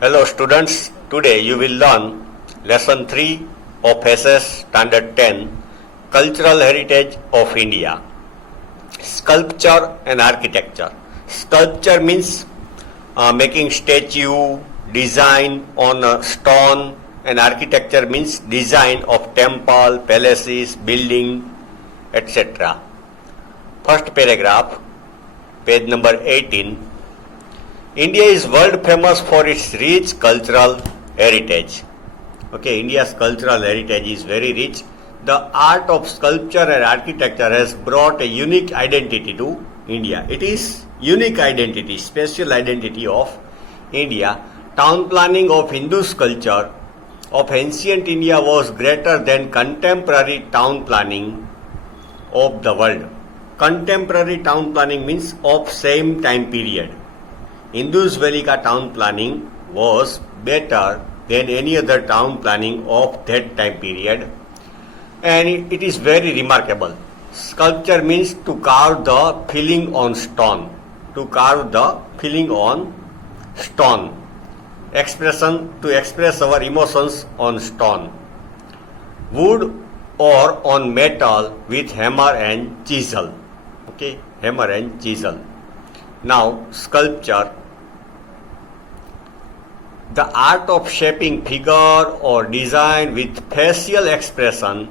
Hello students, today you will learn lesson 3 of SS Standard 10 Cultural Heritage of India. Sculpture and Architecture. Sculpture means making statue, design on stone, and architecture means design of temple, palaces, building, etc. First paragraph, page number 18. India is world famous for its rich cultural heritage. Okay, India's cultural heritage is very rich. The art of sculpture and architecture has brought a unique identity to India. It is unique identity, special identity of India. Town planning of Hindu culture of ancient India was greater than contemporary town planning of the world. Contemporary town planning means of same time period. Indus Valley का town planning was better than any other town planning of that time period, and it is very remarkable. Sculpture means to carve the filling on stone. To carve the filling on stone. Expression, to express our emotions on stone. Wood or on metal with hammer and chisel. Okay, hammer and chisel. Now, sculpture, the art of shaping figure or design with facial expression,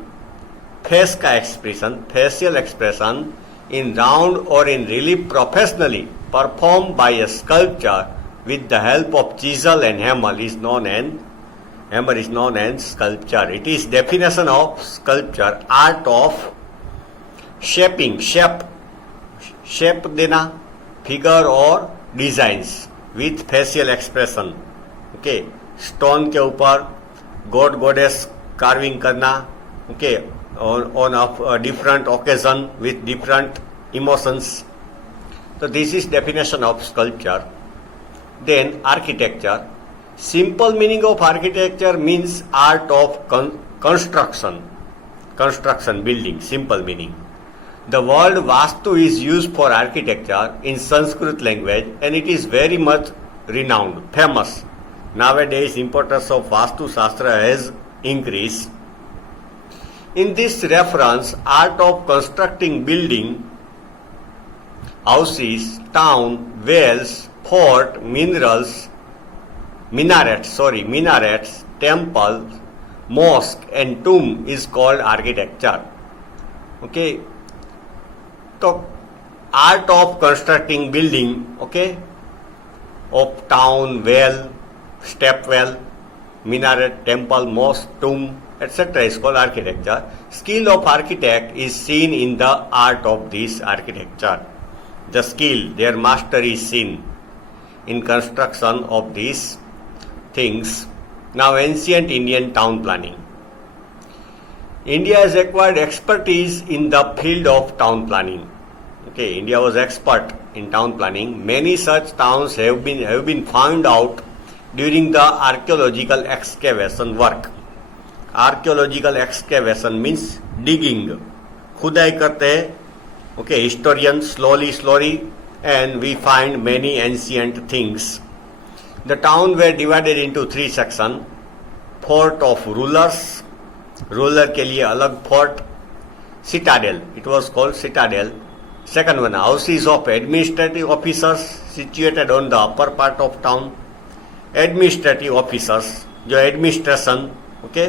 facial expression in round or in relief professionally performed by a sculptor with the help of chisel and hammer is known as sculpture. It is definition of sculpture, art of shaping, shape देना figure और designs with facial expression. Okay, stone के ऊपर god goddess carving करना. Okay, on different occasion with different emotions. तो this is definition of sculpture. Then architecture. Simple meaning of architecture means art of construction building. Simple meaning. The word Vastu is used for architecture in Sanskrit language, and it is very much renowned, famous. Nowadays, importance of Vastu Shastra has increased. In this reference, art of constructing building, houses, town, wells, fort, minarets, temples, mosque, and tomb is called architecture. Okay. तो art of constructing building, okay, of town, well, step well, minaret, temple, mosque, tomb, etc. is called architecture. Skill of architect is seen in the art of this architecture. The skill, their mastery is seen in construction of these things. Now, ancient Indian town planning. India has acquired expertise in the field of town planning. Okay, India was expert in town planning. Many such towns have been found out during the archaeological excavation work. Archaeological excavation means digging. खुदाई करते हैं. Okay, historians slowly, and we find many ancient things. The town were divided into 3 sections. Fort of rulers. Ruler के लिए अलग fort. Citadel, it was called Citadel. Second one, houses of administrative officers situated on the upper part of town. Administrative officers जो administration, okay,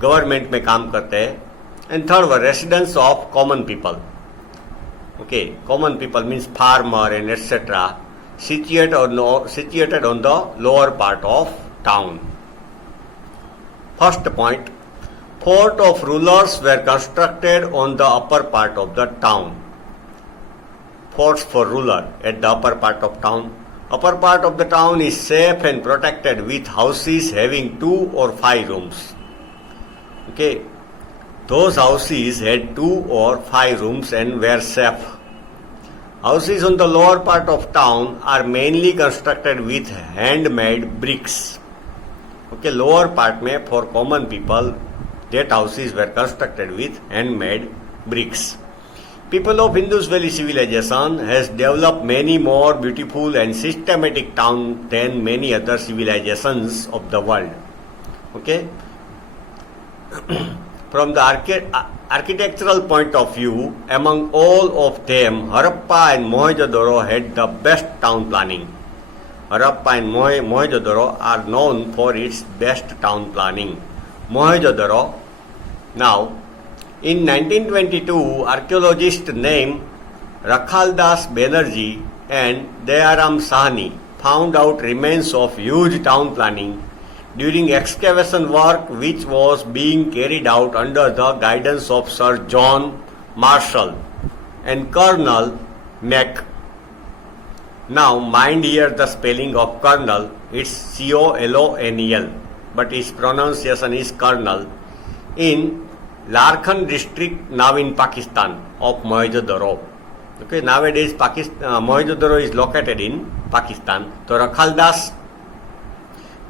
government में काम करते हैं. And third one, residence of common people. Okay, common people means farmer and etcetera, situated on the lower part of town. First point, fort of rulers were constructed on the upper part of the town. Forts for ruler at the upper part of town. Upper part of the town is safe and protected with houses having 2 or 5 rooms. Okay, those houses had 2 or 5 rooms and were safe. Houses on the lower part of town are mainly constructed with handmade bricks. Okay, lower part में for common people, that houses were constructed with handmade bricks. People of Indus Valley civilization has developed many more beautiful and systematic towns than many other civilizations of the world. Okay. From the architectural point of view, among all of them, Harappa and Mohenjo-daro had the best town planning. Harappa and Mohenjo-daro are known for its best town planning. Mohenjo-daro. Now, in 1922, archaeologists named Rakhaldas Banerjee and Dayaram Sahni found out remains of huge town planning during excavation work which was being carried out under the guidance of Sir John Marshall and Colonel Mack. Now mind here the spelling of Colonel, it's C-O-L-O-N-E-L, but its pronunciation is Colonel, in Larkhan district now in Pakistan of Mohenjo-daro. Okay, nowadays Mohenjo-daro is located in Pakistan. So Rakhaldas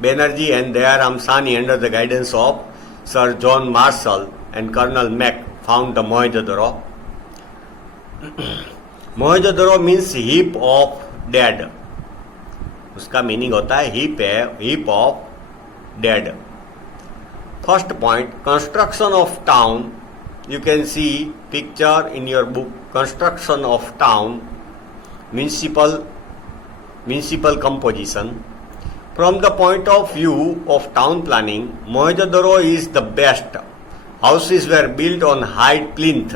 Banerjee and Dayaram Sahni under the guidance of Sir John Marshall and Colonel Mack found the Mohenjo-daro. Mohenjo-daro means heap of dead. उसका meaning होता है heap of dead. First point, construction of town. You can see picture in your book, construction of town, municipal composition. From the point of view of town planning, Mohenjo-daro is the best. Houses were built on high plinth,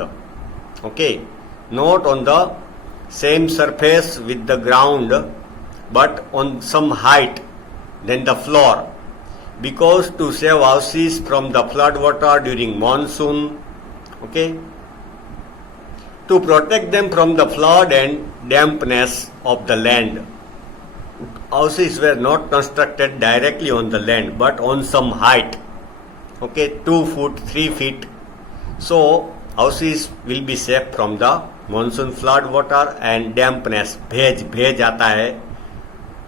okay, not on the same surface with the ground, but on some height than the floor, because to save houses from the flood water during monsoon, okay, to protect them from the flood and dampness of the land. Houses were not constructed directly on the land but on some height, okay, 2 foot, 3 feet. So houses will be safe from the monsoon flood water and dampness. भेज आता है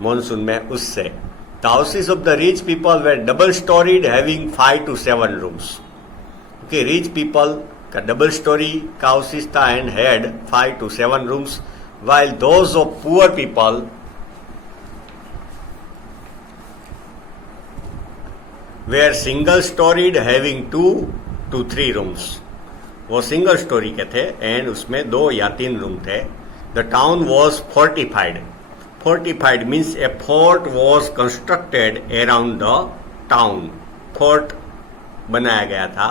monsoon में उससे. The houses of the rich people were double storied, having 5 to 7 rooms. Okay, rich people का double story का houses था and had 5 to 7 rooms, while those of poor people were single storied, having 2 to 3 rooms. वो single storey के थे and उसमें 2 या 3 room थे. The town was fortified. Fortified means A fort was constructed around the town. Fort बनाया गया था.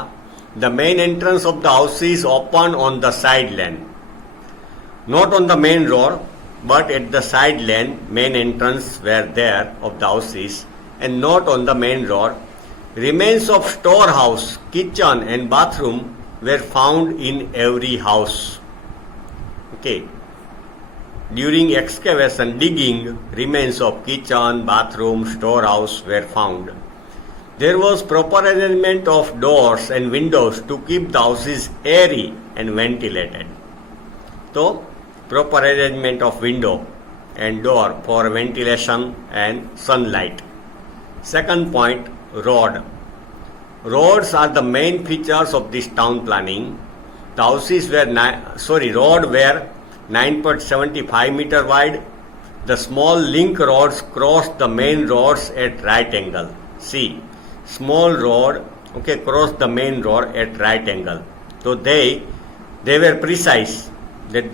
The main entrance of the house is open on the side land, not on the main road but at the side lane. Main entrance were there of the houses and not on the main road. Remains of storehouse, kitchen and bathroom were found in every house. Okay. During excavation, digging, remains of kitchen, bathroom, storehouse were found. There was proper arrangement of doors and windows to keep the houses airy and ventilated. So, proper arrangement of window and door for ventilation and sunlight. Second point, road. Roads are the main features of this town planning. The houses were road were 9.75 meter wide. The small link roads crossed the main roads at right angle. See, small road, okay, cross the main road at right angle. So they were precise that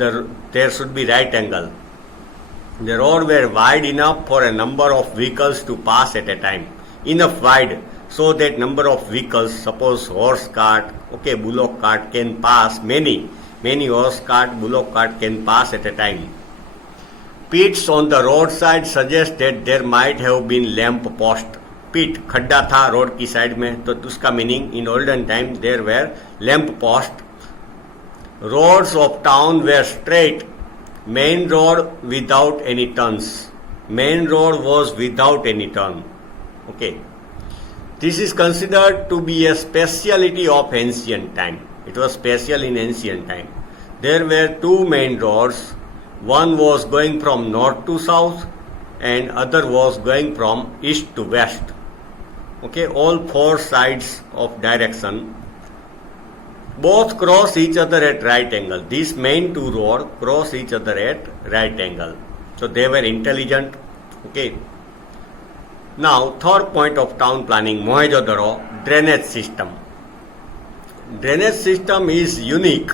there should be right angle. The road were wide enough for a number of vehicles to pass at a time. Enough wide so that number of vehicles, suppose horse cart, okay, bullock cart can pass, many horse cart, bullock cart can pass at a time. Pits on the roadside suggest that there might have been lamp post. Pit, खड्डा था road की side में, तो उसका meaning in olden time there were lamp post. Roads of town were straight. Main road without any turns. Main road was without any turn. Okay. This is considered to be a speciality of ancient time. It was special in ancient time. There were two main roads. One was going from north to south and other was going from east to west. Okay, all four sides of direction Both cross each other at right angle. These main two roads cross each other at right angle. So they were intelligent. Okay. Now, third point of town planning, Mohenjo-daro, drainage system. Drainage system is unique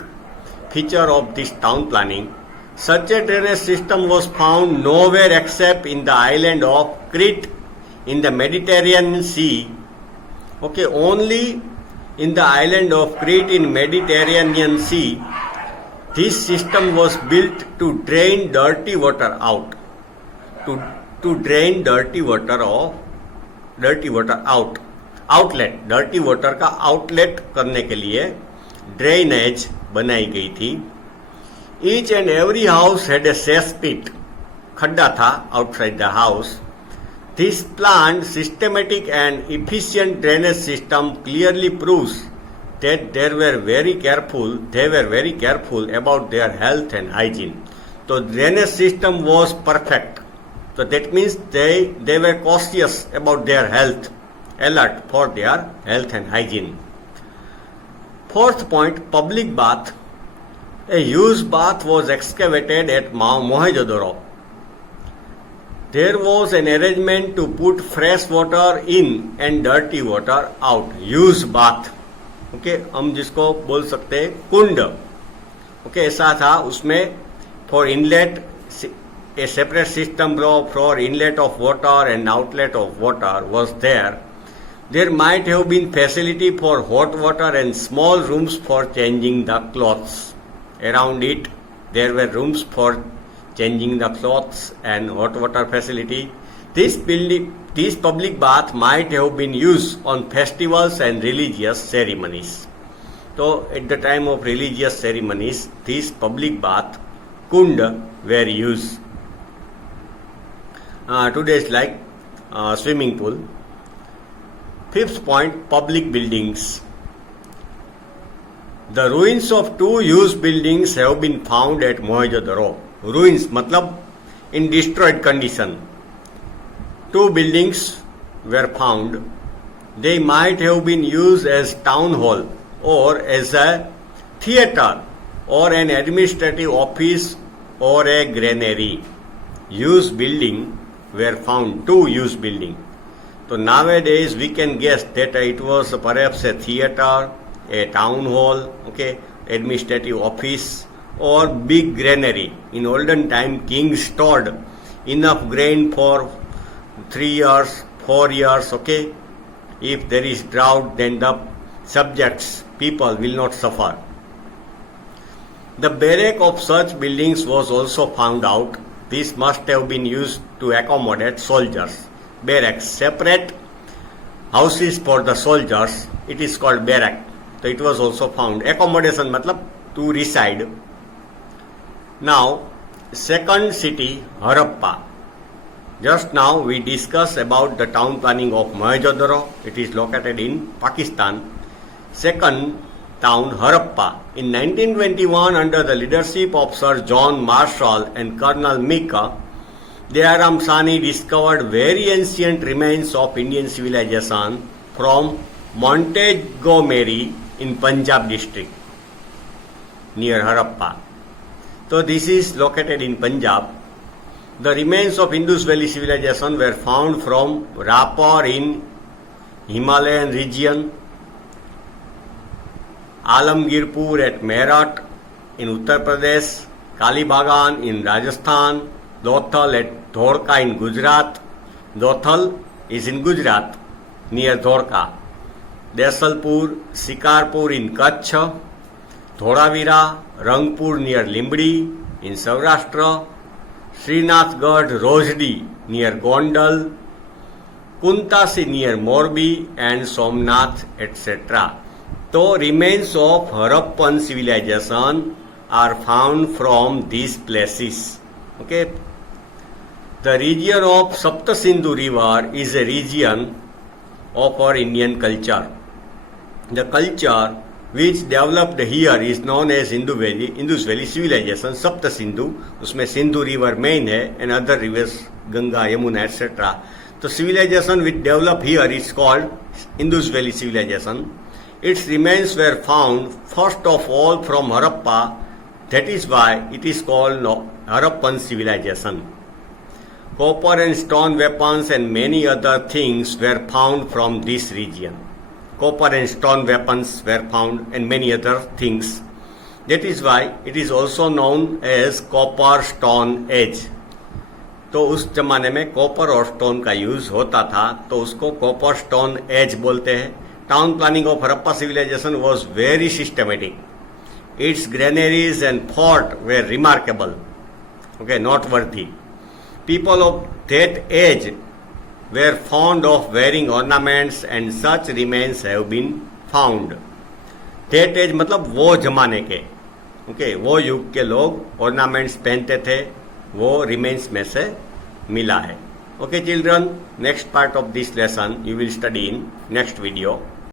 feature of this town planning. Such a drainage system was found nowhere except in the island of Crete in the Mediterranean Sea. Okay, only in the island of Crete in Mediterranean Sea, this system was built to drain dirty water out. To drain dirty water out. Outlet, dirty water का outlet करने के लिए drainage बनाई गई थी. Each and every house had a cesspit, खड्डा था outside the house. This planned, systematic and efficient drainage system clearly proves that they were very careful about their health and hygiene. So drainage system was perfect. So that means they were cautious about their health, alert for their health and hygiene. Fourth point, public bath. A huge bath was excavated at Mohenjo-daro. There was an arrangement to put fresh water in and dirty water out. Huge bath. Okay, हम जिसको बोल सकते हैं कुंड. Okay, ऐसा था. उसमें for inlet a separate system for inlet of water and outlet of water was there. There might have been facility for hot water and small rooms for changing the clothes. Around it, there were rooms for changing the clothes and hot water facility. This public bath might have been used on festivals and religious ceremonies. So, at the time of religious ceremonies, these public bath, kund, were used. Today is like swimming pool. Fifth point, public buildings. The ruins of two used buildings have been found at Mohenjo-daro. Ruins matlab in destroyed condition. Two buildings were found. They might have been used as town hall or as a theatre or an administrative office or a granary. Used building were found, two used building. So nowadays we can guess that it was perhaps a theatre, a town hall, okay, administrative office or big granary. In olden time, kings stored enough grain for 3 years, 4 years, okay. If there is drought, then the subjects, people will not suffer. The barrack of such buildings was also found out. This must have been used to accommodate soldiers. Barracks, separate houses for the soldiers, it is called barrack. So it was also found. Accommodation matlab to reside. Now, second city, Harappa. Just now we discussed about the town planning of Mohenjo-daro. It is located in Pakistan. Second town, Harappa. In 1921, under the leadership of Sir John Marshall and Colonel Meeker, Dayaram Sani discovered very ancient remains of Indian civilization from Montgomery in Punjab district near Harappa. So this is located in Punjab. The remains of Indus Valley civilization were found from Rapar in Himalayan region, Alamgirpur at Meerut in Uttar Pradesh, Kalibagan in Rajasthan, Lothal at Dwarka in Gujarat. Lothal is in Gujarat near Dwarka. Desalpur, Sikarpur in Kutch, Dhoravira, Rangpur near Limbdi in Saurashtra, Srinathgarh Rojdi near Gondal, Kuntasi near Morbi and Somnath, etc. So remains of Harappan civilization are found from these places. Okay. The region of Saptasindhu river is a region of our Indian culture. The culture which developed here is known as Indus Valley civilization. Saptasindhu, उसमें Sindhu river main है and other rivers Ganga, Yamuna, etc. The civilization which developed here is called Indus Valley civilization. Its remains were found first of all from Harappa. That is why it is called Harappan civilization. Copper and stone weapons and many other things were found from this region. Copper and stone weapons were found and many other things. That is why it is also known as Copper Stone Age. तो उस जमाने में copper और stone का use होता था, तो उसको कॉपर स्टोन एज बोलते हैं. Town planning of Harappa civilization was very systematic. Its granaries and fort were remarkable, okay, noteworthy. People of that age were fond of wearing ornaments and such remains have been found. That age मतलब वो जमाने के, okay, वो युग के लोग ornaments पहनते थे, वो रिमेन्स में से मिला है. Okay children, next part of this lesson you will study in next video.